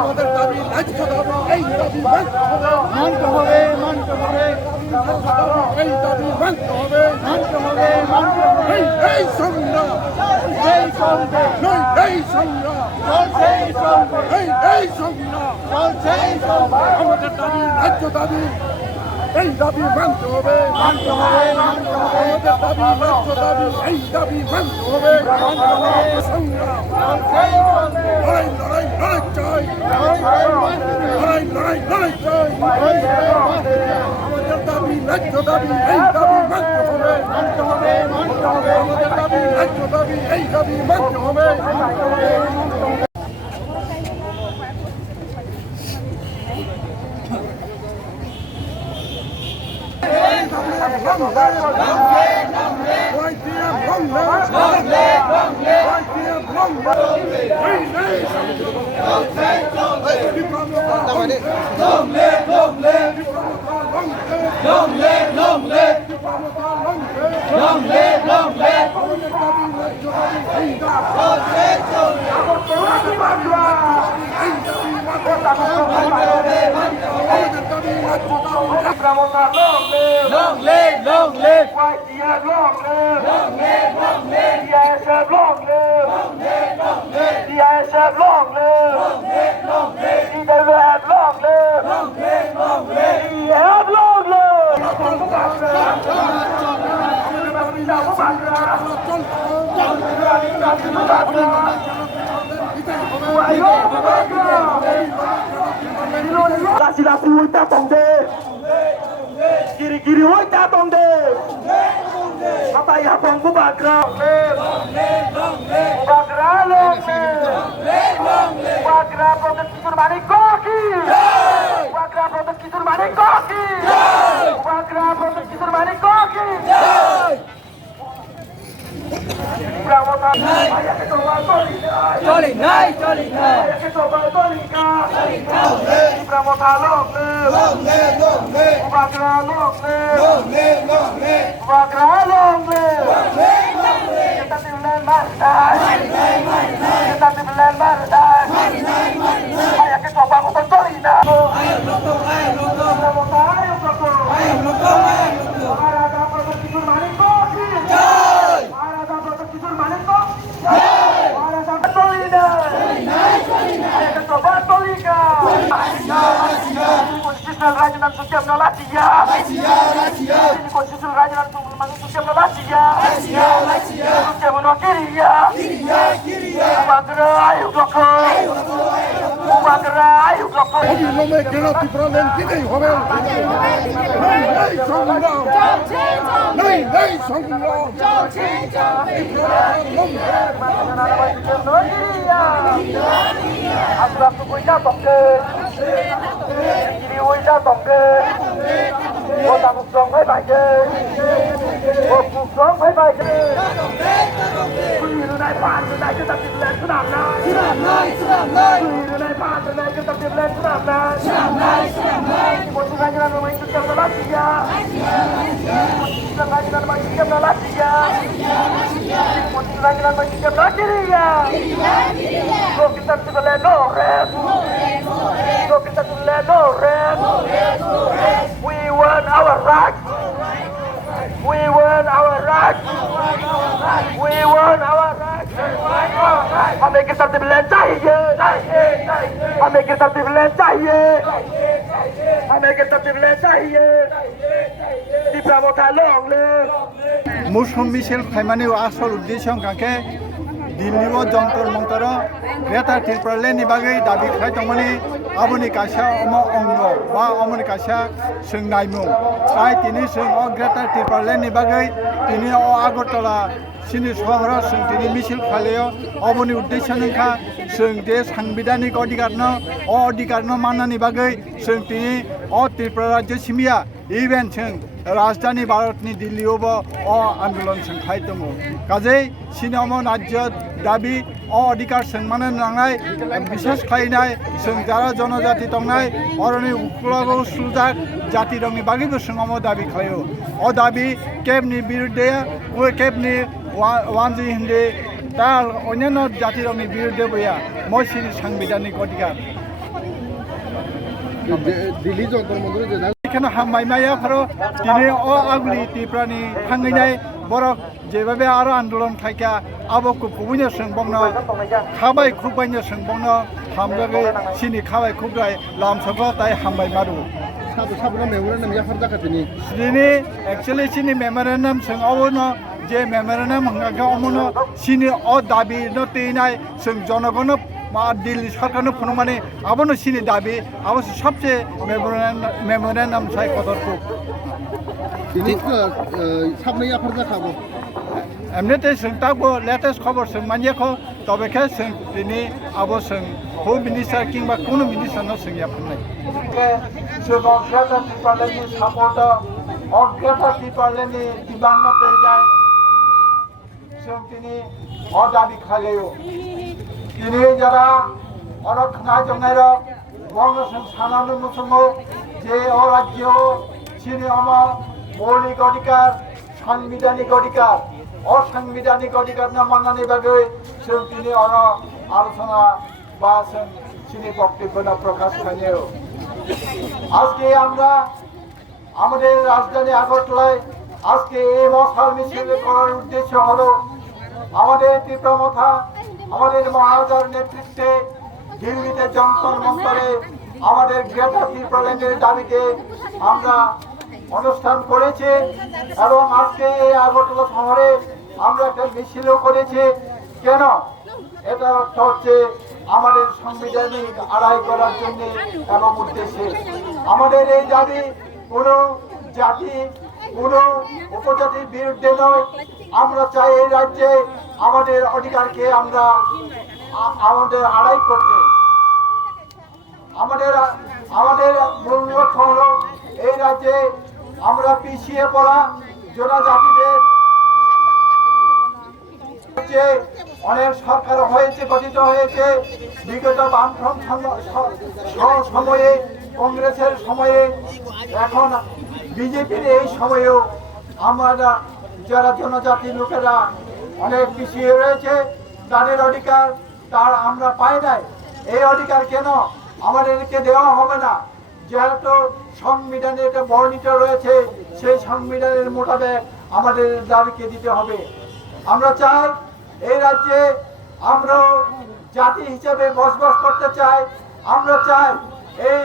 আমাদের দাবি ন্যায্য দাবি এই দাবি মানতে হবে এই দাবি মানতে হবে এই সংগ্রাম নয় এই সংগ্রাম এই সংগ্রাম আমাদের দাবি ন্যায্য দাবি এই দাবি মানতে হবে আমাদের দাবি ন্যায্য দাবি এই দাবি মানতে হবে সংগ্রাম লড়াই লড়াই লড়াই চাই লড়াই চাই আমাদের দাবি ন্যায্য দাবি এই দাবি মানতে হবে আমাদের দাবি ন্যায্য দাবি এই দাবি মানতে হবে Long live! Long live! YTF long live! Long live! Long live! DISF long live! Long live! Long live! DISF long live! Long live! Long live! DWF long live! Long live! Long live! DEF long live! Lasi-lasi ulta tongde, kiri-kiri ulta tongde, apa ya bangku bagra, bagra longme, bagra protes kisur manik koki, bagra protes kisur manik koki, bagra protes kisur manik koki. Choli nai. Pramotha long live. Bagra long live. Bagra long live. Kita timlan mardai. Kita timlan mardai. Ayo kita coba untuk choli na. Pramotha ayo lokong. Arada protes kisur manik koki. Arada protes kisur manik koki. Arada choli na. Ayo kita coba choli ka. Konstitusional Rajunan Setiap Nolasia. Ini konstitusional Rajunan Setiap Nolasia. Setiap Nolasia. Umagra ayo lokong. Umagra ayo lokong. অবিলম্বে কেরাতি problem দিতেই হবে নেই সংগ্রাম নেই সংগ্রাম Asraf tu kuita tongke, kiri kuita tongke, kota Buksong phải bài chơi, kota Buksong phải bài chơi. Từ này phản từ này cứ tập tiếp lên cứ làm lại, từ này phản từ này cứ tập tiếp lên cứ làm lại. Một chúng anh làm mình tiếp theo là gì à? Chúng anh làm mình tiếp theo là gì à? Một chúng anh làm mình tiếp theo là gì à? Go kita tiếp lên no rest. Go kita tiếp lên no rest. We want our rights. We want our rights. We want our rights. हमें के तरतीब लेना चाहिए. हमें के तरतीब लेना चाहिए. हमें के तरतीब लेना चाहिए. Di Pramotha long live. Muslim Michel Khaimani asal uddesho kangke দিল্লিও Jantar Mantar greater ত্রিপুরালেন্ডনি বাগै দাবি খাই दंमोन aboni kaisa omo ongno ba amoni kaisa swngnaimu tai tini swng o greater ত্রিপুরালেন্ডনি বাগै tini o agartala sini sohoro swng tini misil khaleo aboni uddesho nongkha swng de sangbidanik अधिकारno o अधिकारno mannani bagai swng tini o Tripura rajyo simia even swng राजधानी भारतनि दिल्लीयावबो अ आन्दोलन जों खाय दङ काजै cinema राज्य दाबि अ अधिकार सन्मान नांनाय बिसेस खायनाय जों जारा जनजाति दंनाय अरनि उखुलागौ सुजाक जाति दंनि बागैबो जों दाबि खायो अ दाबि केबनि बिरुद्धे ओ केबनि वानजि हिन्दे ता अन्यान्य जाति दंनि बिरुद्धे बया मसिनि संविधानिक अधिकार দিল্লি যন্তর মন্দিরে যে এখানে হামাইমায়া ফারো দিনে ও আগলি টিপ্রানি থাঙ্গাইনাই বরক যেভাবে আরো আন্দোলন খাইকা আবকু পুবুইনো সোंबंनो খাবাই খুবাইনো सोंबंनो হামজাগে সিনি খাবাই খুবরাই লামসগো তাই হামবাই মারু সাবনা মেমোরেন্ডাম ইয়াফার জাকাতিনি দিনে एक्चुअली সিনি মেমোরেন্ডাম सोंआवनो যে মেমোরেন্ডাম হাঙ্গাगा অমনো সিনি ও দাবি নতেইনাই जों জনগণ মা দিল্লি সরকারনো ফোনমানে আবনো সিনি দাবি অবশ্য সবচেয়ে মেমোরেন্ডাম সাই কতরকু তিনি সাবনা ইয়াফার জাকাবো এমনিতে जों তাবো লেটেস্ট খবর जों মানजेखौ তবেखे जों দিনে আবো जों হোম মিনিস্টার কিংবা কোনো মিনিস্টারनो जों ইয়াফারनाय সেবক গ্রেটার পার্লামেন্টের সাপোর্টার গ্রেটার পার্লামেন্টে দিবান্ন পেয়ে যায় जों তিনি অদাবি খালেও তিনি যারা অনেক নাজনের বঙ্গসং সানানো মুসলমান যে অরাজ্য চিনি আমার মৌলিক অধিকার সাংবিধানিক অধিকার অসাংবিধানিক অধিকার না মানানি বাগে जों তিনি আলোচনা বা চিনি বক্তব্য না প্রকাশ করেও আজকে আমরা আমাদের রাজধানী আগরতলায় আজকে এই মশাল মিছিল করার উদ্দেশ্য হলো আমাদের তীব্রমথা আমাদের মহারাজার নেতৃত্বে দিল্লিতে যন্তর মন্তরে আমাদের গ্রেটার ত্রিপুরাল্যান্ডের দাবিতে আমরা অনুষ্ঠান করেছি এবং আজকে এই আগরতলা শহরে আমরা একটা মিছিলও করেছি কেন এটা অর্থ হচ্ছে আমাদের সাংবিধানিক আড়াই করার জন্য এবং উদ্দেশ্যে আমাদের এই দাবি কোনো জাতি কোনো উপজাতির বিরুদ্ধে নয় আমরা চাই এই রাজ্যে আমাদের অধিকারকে আমরা আমাদের আড়াই করতে আমাদের মূল লক্ষ্য হলো এই রাজ্যে আমরা পিছিয়ে পড়া জনজাতিদের অনেক সরকার হয়েছে গঠিত হয়েছে বিগত বামফ্রন্ট সময়ে কংগ্রেসের সময়ে এখন বিজেপির এই সময়েও আমরা যারা জনজাতির লোকেরা অনেক পিছিয়ে রয়েছে তাদের অধিকার তার আমরা পাই নাই এই অধিকার কেন আমাদেরকে দেওয়া হবে না যেহেতু সংবিধানে এটা বর্ণিত রয়েছে সেই সংবিধানের মোতাবেক আমাদের দাবিকে দিতে হবে আমরা চাই এই রাজ্যে আমরা জাতি হিসেবে বসবাস করতে চাই আমরা চাই এই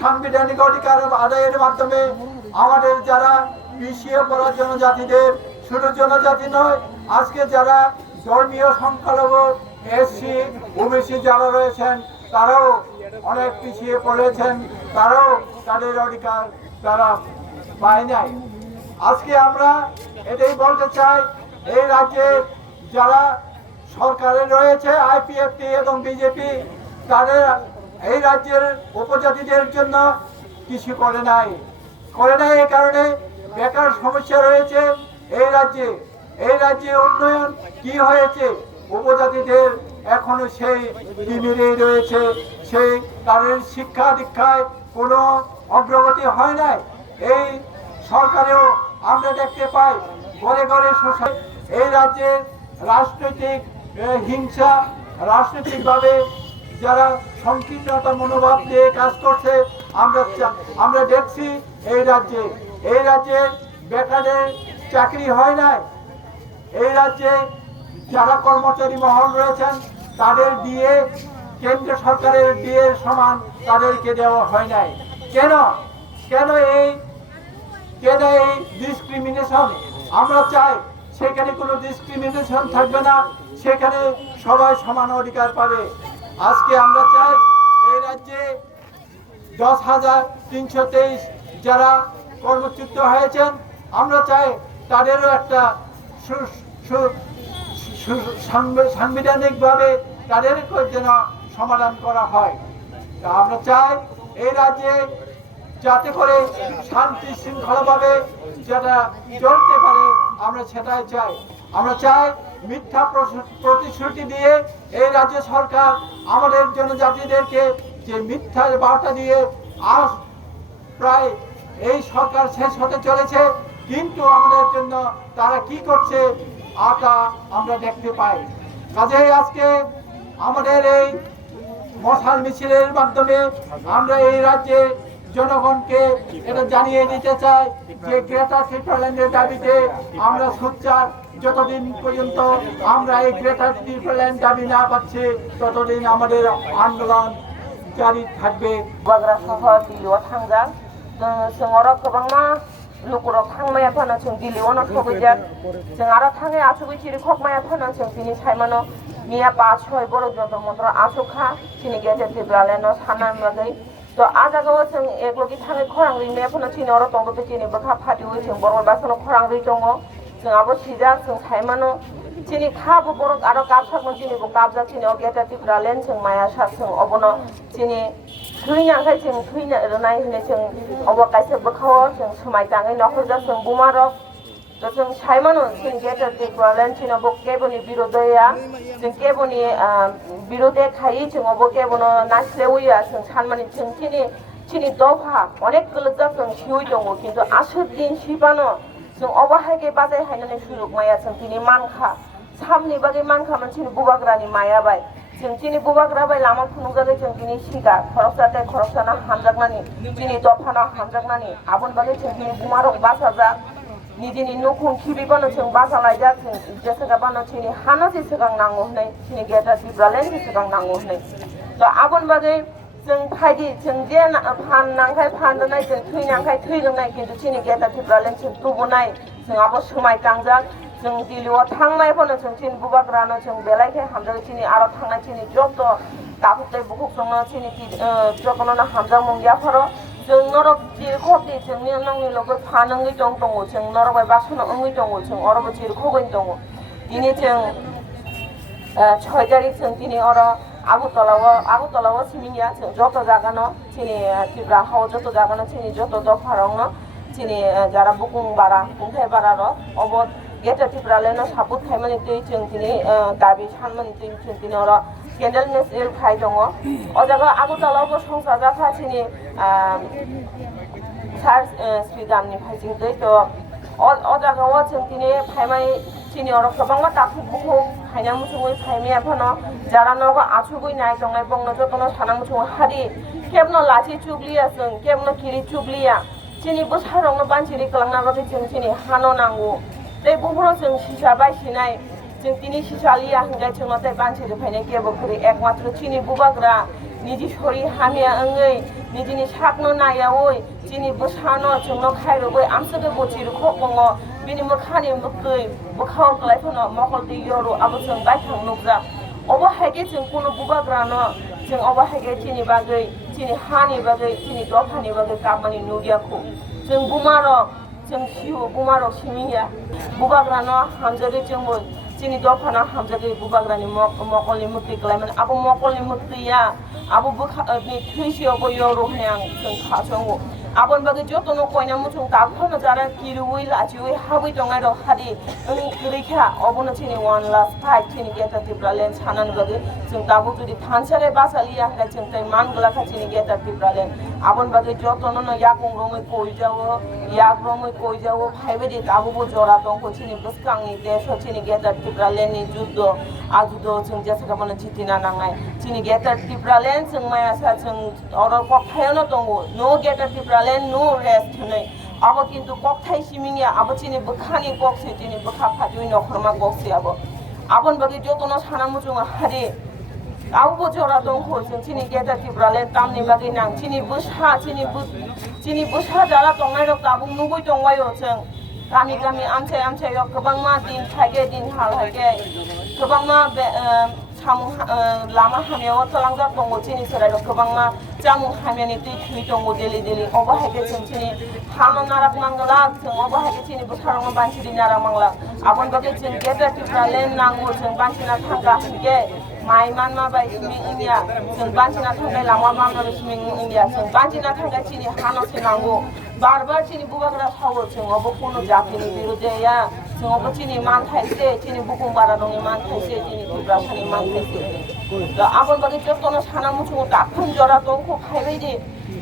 সাংবিধানিক অধিকার আদায়ের মাধ্যমে আমাদের যারা পিছিয়ে পড়া জনজাতিদের শুধু জনজাতি নয় আজকে যারা ধর্মীয় সংখ্যালঘু এসসি ওবিসি যারা রয়েছেন তারাও অনেক পিছিয়ে পড়েছেন তারাও তাদের অধিকার তারা পায় নাই আজকে আমরা এটাই বলতে চাই এই রাজ্যে যারা সরকারে রয়েছে আইপিএফটি এবং বিজেপি তাদের এই রাজ্যের উপজাতিদের জন্য কিছু করে নাই এই কারণে বেকার সমস্যা রয়েছে এই রাজ্যে উন্নয়ন কি হয়েছে উপজাতিদের এখনো সেই তিমিরেই রয়েছে সেই তাদের শিক্ষা দীক্ষায় কোনো অগ্রগতি হয় নাই এই সরকারেও আমরা দেখতে পাই ঘরে ঘরে শোষণ এই রাজ্যে রাজনৈতিক হিংসা রাজনৈতিকভাবে যারা সংকীর্ণতা মনোভাব দিয়ে কাজ করছে আমরা দেখছি এই রাজ্যে বেকারের চাকরি হয় নাই এই রাজ্যে যারা কর্মচারী মহল রয়েছেন তাদের দিয়ে কেন্দ্র সরকারের দিয়ে সমান তাদেরকে দেওয়া হয় নাই কেন এই ডিসক্রিমিনেশন আমরা চাই সেখানে কোনো ডিসক্রিমিনেশন থাকবে না সেখানে সবাই সমান অধিকার পাবে আজকে আমরা চাই এই রাজ্যে 10,323 যারা কর্মচ্যুত হয়েছেন আমরা চাই তাদেরও একটা সাংবিধানিকভাবে তাদের যেন সমাধান করা হয় তা আমরা চাই এই রাজ্যে যাতে করে শান্তি শৃঙ্খলাভাবে যেটা চলতে পারে আমরা সেটাই চাই আমরা চাই মিথ্যা প্রতিশ্রুতি দিয়ে এই রাজ্য সরকার আমাদের জনজাতিদেরকে যে মিথ্যা বার্তা দিয়ে আজ প্রায় এই সরকার শেষ হতে চলেছে কিন্তু আমাদের জন্য তারা কি করছে তা আমরা দেখতে পাই কাজেই আজকে আমাদের এই মশাল মিছিলের মাধ্যমে আমরা এই রাজ্যে জনগণকে এটা জানিয়ে দিতে চাই যে গ্রেটার ট্রিপল-ল্যান্ডের দাবিতে আমরা সোচ্চার। যতদিন পর্যন্ত আমরা এই গ্রেটার ট্রিপল-ল্যান্ড দাবি না পাচ্ছি ততদিন আমাদের আন্দোলন জারি থাকবে। বাগরা শহর দিল্লিও থাंजां जों अरो गोबांमा लुकुराव थांमाया फानो जों दिल्लीयावनो थगैजाक जों आरो थाङै आसुगै सिरि खकमाया फानो जों दिनै साइमानो मिया 5-6 बर' जन्तर मन्त्र आसुखा दिनै गेजेर ट्रिपल-ल्যান্ড साना मागै तो आ जागाव जों एकलगि थाङै खरां रिमाया फानो दिनै अरो दंग दिनै बखा फाटिवै जों बर' बासनो खरां रि दङ जों आबो सिजा जों साइमानो दिनै खाबो बर' आरो गाबसाखनो दिनैबो गाबजा दिनै गेजेर ट्रिपल-ল্যান্ড जों माया सा जों अबनो दिनै थैनांखाय जों थैनो रोनाय होनो जों अबा कायसे बोखाव जों समायदाङै नखरजा जों बुमारक जों साइमानो जों गेजेर ट्रिपल-ল্যান্ড जों अब केबोनि बिरोधया जों केबोनि बिरोधे खायि जों अब केबोनो नास्लेवया जों सानमानि जों दिनै दफा अनेक गलजा जों सिवै दङ किन्तु आसुर दिन सिबानो जों अबाहायगे बाजाय हायनानै सुरुक माया जों दिनै मानखा सामनि बागै मानखा मोनसे बुबाग्रानि मायाबाय जों दिनै बुबाग्राबाय लामा फुनुगागै जों दिनै सिगा खरकजाते खरकजाना हामजागनानि दिनै दफाना हामजागनानि आबन बागै जों दिनै बुमारक बासाजा निजिनि नखुं खिबिबानो जों बासा लायजा जों जेसेगाबानो दिनै हानो जेसेगां नांगौ होननाय दिनै गेजेर ट्रिपल-ল্যান্ড जेसेगां नांगौ होननाय तो आबन बागै जों फायदि जों जे फाननांखाय फानदोनाय जों थैनांखाय थैलोंनाय किन्तु दिनै गेजेर ट्रिपल-ল্যান্ড जों तुबुनाय जों आबो समायदांजाक जों दिल्लीयाव थांनायफोरनो जों दिनै बुबाग्रानो जों बेलायखाय हामजागै दिनै आरो थांनाय दिनै जत दाबुकदै बुकुकजोंनो दिनै जतनो हामजाग मंगियाफोरो जों नरक जिरखबदि जोंनि नंनि लोगो फानोङै दङ जों नरकबाय बासनो ओङै दङ जों अरबो जिरखबै दङ दिनै जों 6 तारिख जों दिनै अर आगुतलाव सिमिया जों जत जागानो दिनै त्रिपुरा हाव जत जागानो दिनै जत दफारावनो दिनै जारा बुकुं बारा बुंथाय बारा र अब गेजेर ट्रिपल-ল্যান্ড सापुत खायमानि दै जों दिनै दाबि सानमानि दै जों दिनै अर केन्डेल नेसनेल खाय दङ अ जागा आगुतलावबो संसार जाखा दिनै सार स्पिगामनि फाइजिं दै तो अ जागाव जों दिनै फायमाय दिनै अर गोबांमा दाखु बुखु फायना मुसुङै फायमाया फनो जारा नरग आसुगै नाय दंनाय बंनो जतनो साना मुसुङै हारि केबनो लाथि चुगलिया जों केबनो किरि चुगलिया दिनै बोसारावनो बानसिरि खालामनाबाथाय जों दिनै हानो नांगौ दै बुहुराव जों सिसा बायसिनाय जों दिनै सिसा लिया होनगाय जों नाथाय बानसिरि फायनाय केबो खरि एकमात्र दिनै बुबाग्रा निजि सरि हामिया ओङै निजिनि साकनो नायावै दिनै बोसानो जोंनो खायरोबै आमसोगे बचिरि खबङ बिनि मोखानि मोखै बोखाव गलायफोनो मखल दै यरो आबो जों बायखां नुग्रा अबा हायगे जों कोनो बुबाग्रानो जों अबा हायगे दिनै बागै दिनै हानि बागै दिनै दफानि बागै कामानि नुदियाखौ जों बुमारक जों सिउ बुमारक सिमिया बुबाग्रानो हामजागै जोंबो दिनै दफाना हामजागै बुबाग्रानि मकलनि मुक्ति गलायमोन आबो मकलनि मुक्तिया आबो बोखानि थैसेयावबो यरो होननाय आं जों खासङो आबन बागै जतनो कयना मुसुं दाफोनो जारा किरुवै लाचिवै हाबै दंगाय र हारि ओनि गरैखा अबनो दिनै 1 लाख 5 दिनै गेजेर ट्रिपल-ল্যান্ড सानानि बागै जों दाबो जुदि थानसाले बासालिया होननाय जों ताइ मान गलाखा दिनै गेजेर ट्रिपल-ল্যান্ড आबन बागै जतनो याकुं रमै कइजावो याक रमै कइजावो फायबायदि दाबोबो जरा दंखौ दिनै बोसकांनि देश दिनै गेजेर ट्रिपल-ল্যান্ডनि जुद्ध आजुद जों जेसेगाबानो जितिना नांनाय दिनै गेजेर ट्रिपल-ল্যান্ড जों मायासा जों अर ककथायावनो दङ नो गेजेर ट्रिपल-ল্যান্ড नो रेस्ट होननाय अब किन्तु ककथाय सिमिनिया अब दिनै बोखानि ककसे दिनै बोखा फाटिवै नखरमा ककसे आबन बागै जतनो साना मुजुङ हारि आबो जरा दंखौ जों दिनै गेजेर ट्रिपल-ল্যান্ड तामनि बागै नां दिनै बोसा जारा दंनाय र दाबो नुबै दंबायो जों गामि गामि आमसायाव गोबांमा दिन थाइगे दिन हाल हायगे गोबांमा सामु लामा हामियाव तलांजा दङ दिनै सोराय गोबांमा जामुं हामियानि दै थुइ दङ देलि अबा हायगे जों दिनै हानो नाराक नांगला जों अबा हायगे दिनै बोसारावनो बानसिरि नाराक मांला आबन बागै जों गेजेर ट्रिपल-ল্যান্ড नांगौ जों बानसिना थांगा हगे माइ मानमा बाय सिमिं इंडिया जों बानसिना थांगाय लामा मामा सिमिं इंडिया जों बानसिना थांगाय दिनै हानोसो नांगौ बार दिनै बुबाग्रा सावो जों अब कोनो जातिनि बिरुद्धया जों अब दिनै मान थाइसे दिनै बुकुं बारा दंनि मान थाइसे दिनै ट्रिपुरासानि मान थाइसे दा आबन बागै जतनो साना मुसुङो दाफोन जरा दंखौ फायबायदि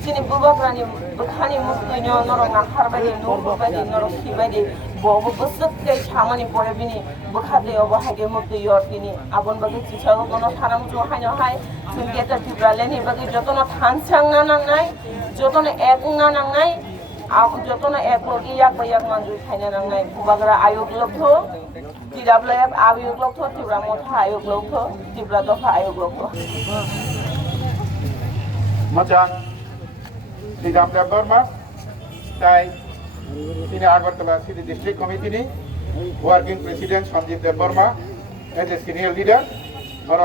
दिनै बुबाग्रानि बोखानि मुखैनो नरक नाखारबायदि नरबायदि नरक सिबायदि Bobo Busuk, Chamani Porabini, Bukade over Hage Mukti Yorkini, Abon Bagi Chicho, Haram to Hino High, to get a Tibraleni Bagi Jotono Hansang, Jotona Egnanangai, Jotona Eko Yak by Yakman Hananangai, Kubagra Ayok Loko, TWF Ayok Loko, Tibramot Hayok Loko, Tibrato Hayok Loko. Macam di Jambi Burma, তাই তিনি Agartala city district committee ni working president Sanjeev Dev Burma as a senior leader or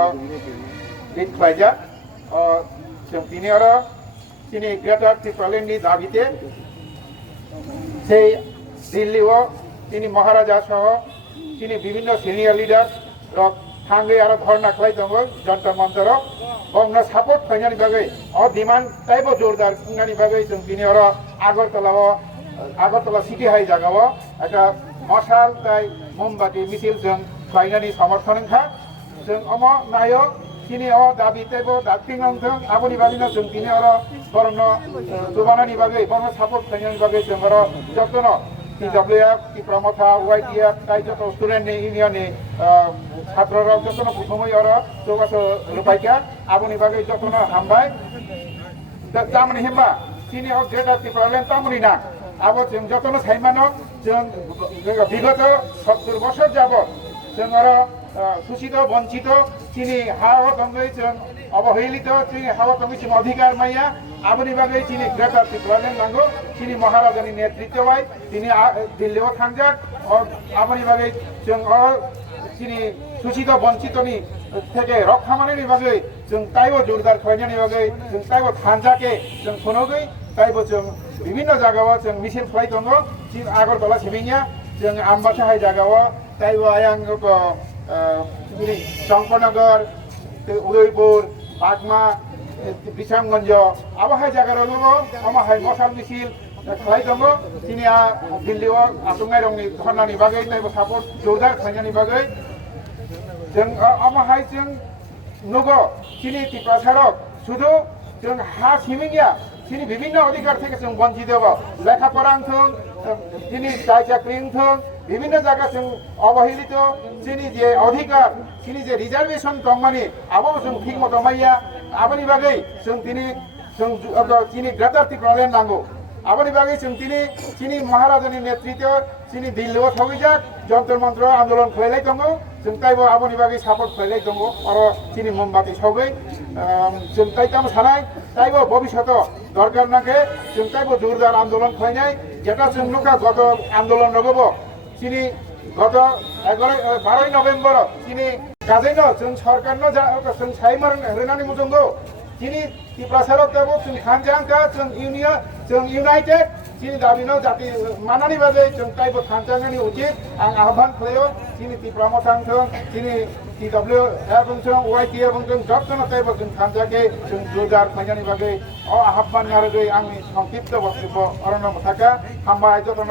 lead player or তিনি আর তিনি greater ত্রিপুরাল্যান্ডের দাবিতে সেই দিল্লি ও তিনি মহারাজা সহ তিনি বিভিন্ন সিনিয়র লিডার থাঙ্গে আর ধর্ণা খাই দङ जन्तर मन्तर बंगना सापोर्ट खाइनानि बागै अ डिमान्ड टाइप जोरदार खुंनानि बागै जों दिनै आरो आगरतला सिटी हाई जागाव একটা मशाल তাই मोमबाति मिছিল जों खाइनानि समर्थन खा जों अम नायो दिनै अ दाबि टाइप दाथिंथों आबनि बागैनो जों दिनै आरो बरन जुबानानि बागै बंगना सापोर्ट खाइनानि बागै जों आरो जतन TWF, Tipramotha, YTF, তাই যত স্টুডেন্ট ইউনিয়নে ছাত্ররা যতন প্রথমেই ওরা যোগাযোগ রূপাইকা আবনি বাগে যতন হামবাই তামনি হিমবা তিনি গ্রেটার ত্রিপুরাল্যান্ড তামনি না আবো जों যতন সাইমানো जों বিগত 70 বছর যাবত जों আরো শোষিত বঞ্চিত তিনি হাওয়া দঙ্গই जों অবহেলিত তিনি হাওয়া দঙ্গই जों অধিকার মাইয়া আবনি বাগে তিনি গ্রেটার ত্রিপুরাল্যান্ড নাঙ্গো তিনি মহারাজানি নেতৃত্ববাই তিনি দিল্লিও থাকজাক আবনি বাগে जों তিনি শোষিত বঞ্চিতনি থেকে রক্ষা মানেনি বাগে जों তাইও জোরদার খাইনানি বাগে जों তাইও থানজাকে जों ফোনগৈ তাইবো जों বিভিন্ন জায়গাও जों মিছিল ফ্লাই দङ আগরতলা সিবিনিয়া जों আমবাসা হাই জায়গাও তাইবো আয়াং চম্পনগর উদয়পুর বাগমা বিশামগঞ্জ আবহাই জায়গার দङ আমাহাই মশাল মিছিল খাই দङ তিনি দিল্লিও আতঙ্গাই রংনি ধর্নানি বাগै তাইবো সাপোর্ट জোরদার খাইনানি বাগै जों আমাহাই जों নগো তিনি ত্রিপুরা শুধু जों हा সিমিনিয়া তিনি বিভিন্ন অধিকার থেকে जों বঞ্চিত হব লেখাপড়া থং তিনি চাই চাকরি থং বিভিন্ন জায়গা जों অবহেলিত তিনি যে অধিকার তিনি যে রিজার্ভেশন দংমানি আবো जों ঠিক মতো মাইয়া আবনি বাগै जों তিনি গ্রেটার ত্রিপুরাল্যান্ড নাঙ্গো আবনি বাগै जों তিনি মহারাজানি নেতৃত্ব তিনি দিল্লিও থাকৈজাক যন্ত্র মন্ত্র আন্দোলন খাইলাই দङ जों তাইবো আবনি বাগै সাপোর্ট খাইলাই দङ আरो তিনি মোমবাতি সগৈ जों তাইতাম সানাই তাইবো ভবিষ্যৎ দরকার নাকে जों তাইবো জোরদার আন্দোলন খাইনাই যেটা जों নুকা গত আন্দোলন রগব তিনি গত 12 নভেম্বর তিনি কাজেনো जों সরকার जों সাইমার রেনানি মুজঙ্গো তিনি ত্রিপুরা দেব जों খানজাংকা जों ইউনাইটেড তিনি দাবিনো জাতি মানানি বাজে जों তাইবো খানজাংনি উচিত आं आह्वान खालायो তিনি ত্রিপুরামথাंथों তিনি TWF जों YTF जों जतन ताइबो जों खानजाके जों जोरदार खाइनानि बागै आह्वान नारगै आंनि संक्षिप्त बक्तव्य अरण्य थाका हामबाय जतन